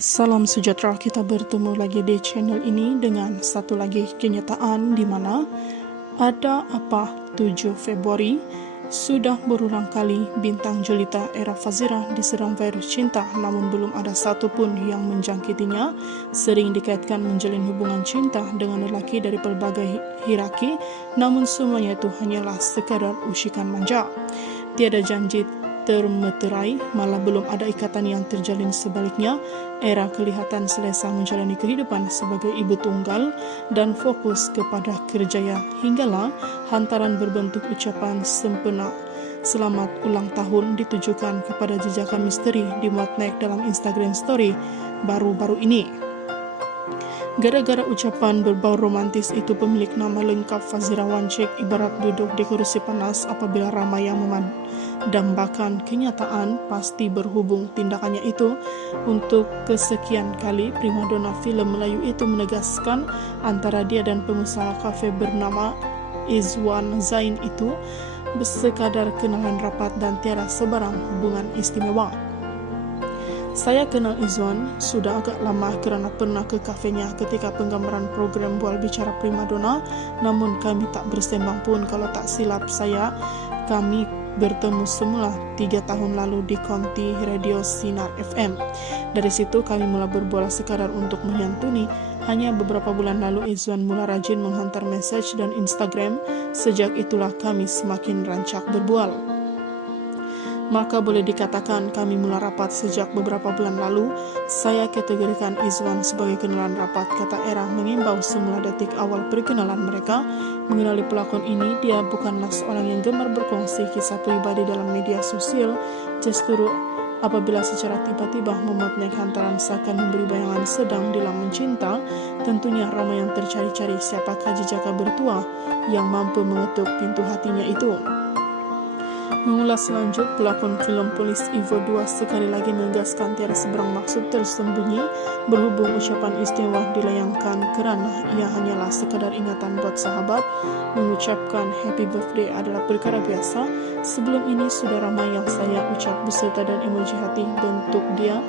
Salam sejahtera, kita bertemu lagi di channel ini dengan satu lagi kenyataan di mana ada apa 7 Februari sudah berulang kali bintang jelita Era Fazira diserang virus cinta, namun belum ada satupun yang menjangkitinya. Sering dikaitkan menjalin hubungan cinta dengan lelaki dari berbagai hierarki, namun semuanya itu hanyalah sekadar usikan manja. Tiada janji termeterai, malah belum ada ikatan yang terjalin. Sebaliknya, Era kelihatan selesa menjalani kehidupan sebagai ibu tunggal dan fokus kepada kerjanya, hinggalah hantaran berbentuk ucapan sempena selamat ulang tahun ditujukan kepada jejakan misteri dimuat naik dalam Instagram Story baru-baru ini. Gara-gara ucapan berbau romantis itu, pemilik nama lengkap Fazira Wancik ibarat duduk di kursi panas apabila ramai yang memandambakan kenyataan pasti berhubung tindakannya itu. Untuk kesekian kali, primadona film Melayu itu menegaskan antara dia dan pengusaha kafe bernama Izwan Zain itu sekadar kenalan rapat dan tiada sebarang hubungan istimewa. Saya kenal Izwan sudah agak lama kerana pernah ke kafenya ketika penggambaran program Bual Bicara Primadona, namun kami tak bersembang pun. Kalau tak silap saya, kami bertemu semula 3 tahun lalu di Konti Radio Sinar FM. Dari situ kami mula berbola sekadar untuk menyantuni. Hanya beberapa bulan lalu Izwan mula rajin menghantar message dan Instagram. Sejak itulah kami semakin rancak berbual. Maka boleh dikatakan kami mula rapat sejak beberapa bulan lalu. Saya kategorikan Izwan sebagai kenalan rapat, kata Era mengimbau semula detik awal perkenalan mereka. Mengenali pelakon ini, dia bukanlah seorang yang gemar berkongsi kisah pribadi dalam media sosial. Justru apabila secara tiba-tiba memuat naik hantaran seakan memberi bayangan sedang dalam mencinta, tentunya ramai yang tercari-cari siapakah jejaka bertuah yang mampu mengetuk pintu hatinya itu. Mengulas lanjut, pelakon film Polis Evo 2 sekali lagi menegaskan tiada seberang maksud tersembunyi berhubung ucapan istimewa dilayangkan kerana ia hanyalah sekadar ingatan buat sahabat. Mengucapkan happy birthday adalah perkara biasa. Sebelum ini sudah ramai yang saya ucap beserta dan emoji hati bentuk dia.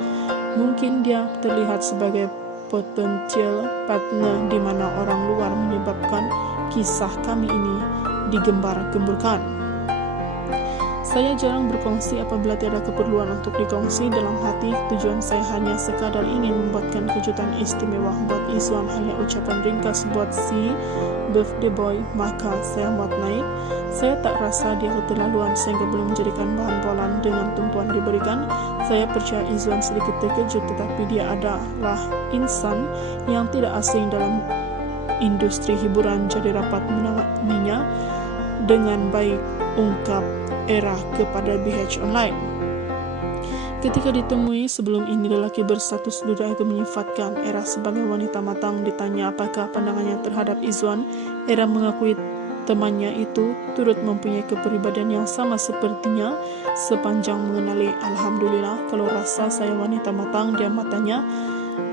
Mungkin dia terlihat sebagai potensial partner di mana orang luar menyebabkan kisah kami ini digembar-gemburkan. Saya jarang berkongsi apabila tiada keperluan untuk dikongsi dalam hati. Tujuan saya hanya sekadar ingin membuatkan kejutan istimewa buat Izwan, hanya ucapan ringkas buat si birthday boy. Maka saya muat naik. Saya tak rasa dia keterlaluan sehingga belum menjadikan bahan bolan dengan tumpuan diberikan. Saya percaya Izwan sedikit terkejut, tetapi dia adalah insan yang tidak asing dalam industri hiburan, jadi rapat menanggapinya dengan baik, ungkap Era kepada BH Online. Ketika ditemui sebelum ini, lelaki berstatus duda itu menyifatkan Era sebagai wanita matang. Ditanya apakah pandangannya terhadap Izwan, Era mengakui temannya itu turut mempunyai kepribadian yang sama sepertinya. Sepanjang mengenali, alhamdulillah, kalau rasa saya wanita matang, dia matanya.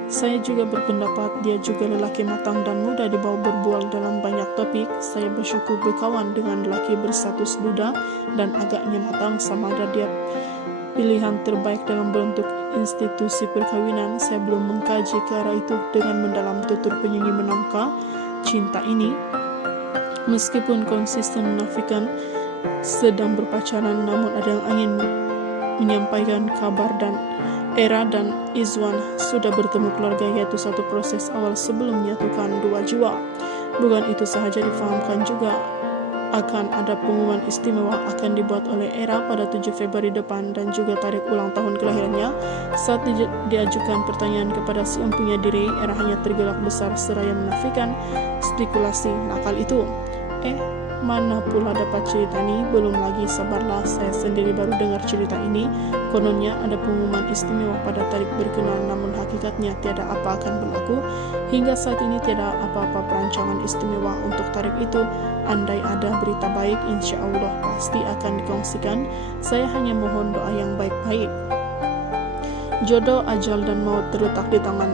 Saya juga berpendapat dia juga lelaki matang dan mudah dibawa berbual dalam banyak topik. Saya bersyukur berkawan dengan lelaki berstatus duda dan agaknya matang, sama ada dia pilihan terbaik dalam bentuk institusi perkawinan. Saya belum mengkaji ke arah itu dengan mendalam, tutur penyanyi menangka cinta ini. Meskipun konsisten menafikan sedang berpacaran, namun ada yang ingin menyampaikan kabar dan Era dan Izwan sudah bertemu keluarga, yaitu satu proses awal sebelum menyatukan dua jiwa. Bukan itu sahaja, difahamkan juga akan ada pengumuman istimewa akan dibuat oleh Era pada 7 Februari depan dan juga tarik ulang tahun kelahirannya. Saat diajukan pertanyaan kepada si empunya diri, Era hanya tergelak besar seraya menafikan spekulasi nakal itu. Mana pula dapat cerita ni? Belum lagi, sabarlah, saya sendiri baru dengar cerita ini. Kononnya ada pengumuman istimewa pada tarik berkenalan, namun hakikatnya tiada apa akan berlaku. Hingga saat ini tiada apa-apa perancangan istimewa untuk tarik itu. Andai ada berita baik, insya Allah pasti akan dikongsikan. Saya hanya mohon doa yang baik-baik. Jodoh, ajal dan maut terletak di tangan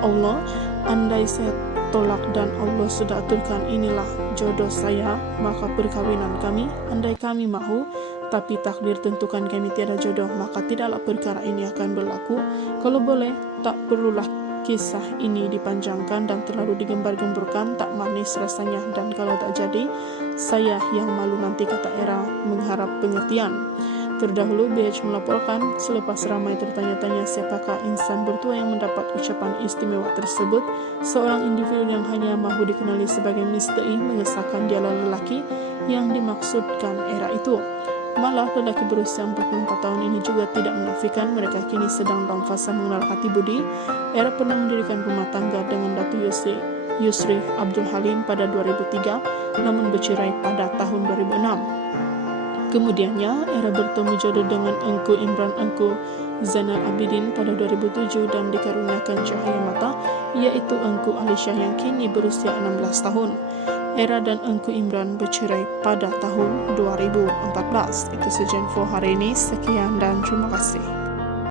Allah. Andai saya tolak dan Allah sudah aturkan inilah jodoh saya, maka perkawinan kami. Andai kami mahu, tapi takdir tentukan kami tiada jodoh, maka tidaklah perkara ini akan berlaku. Kalau boleh, tak perlulah kisah ini dipanjangkan dan terlalu digembar-gemburkan, tak manis rasanya, dan kalau tak jadi, saya yang malu nanti, kata Era mengharap pengertian. Terdahulu BH melaporkan, selepas ramai tertanya-tanya siapakah insan bertua yang mendapat ucapan istimewa tersebut, seorang individu yang hanya mahu dikenali sebagai Mr. I mengesahkan dialah lelaki yang dimaksudkan Era itu. Malah lelaki berusia 44 tahun ini juga tidak menafikan mereka kini sedang dalam fase mengenal hati budi. Era pernah mendirikan rumah tangga dengan Datu Yusri Abdul Halim pada 2003, namun bercerai pada tahun 2006. Kemudiannya, Era bertemu jodoh dengan Engku Imran Engku Zainal Abidin pada 2007 dan dikaruniakan cahaya mata, yaitu Engku Alisyah yang kini berusia 16 tahun. Era dan Engku Imran bercerai pada tahun 2014. Itu saja info hari ini. Sekian dan terima kasih.